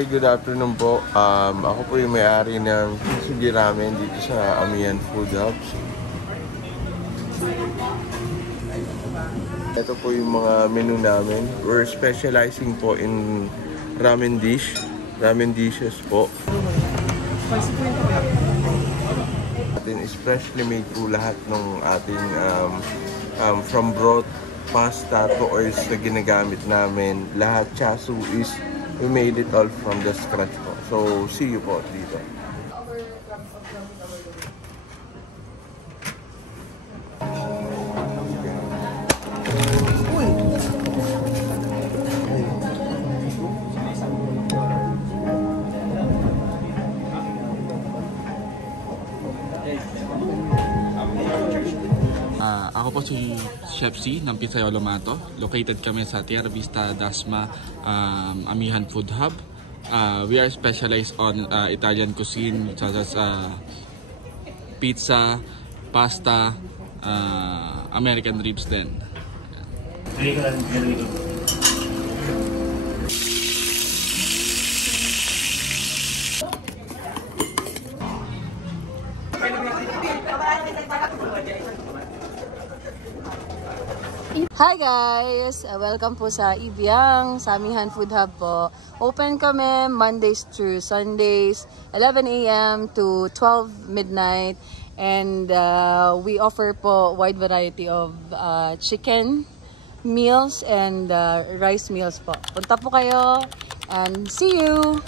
Hi, good afternoon po. Ako po yung may-ari ng Sugi Ramen dito sa Amihan Food Hub. Ito po yung mga menu namin. We're specializing po in ramen dishes po. Atin is freshly made po lahat ng ating from broth, pasta to oils na ginagamit namin. Lahat chasu is we made it all from the scratch po. So see you po dito. Ako po si Chef C ng Pizzaiolo Mato. Located kami sa Tierra Vista, Dasma, Amihan Food Hub. We are specialized on Italian cuisine such as pizza, pasta, American ribs din. Hi guys! Welcome po sa Ibiang, sa Amihan Food Hub po. Open kami Mondays through Sundays, 11 AM to 12 midnight. And we offer po wide variety of chicken meals and rice meals po. Punta po kayo and see you!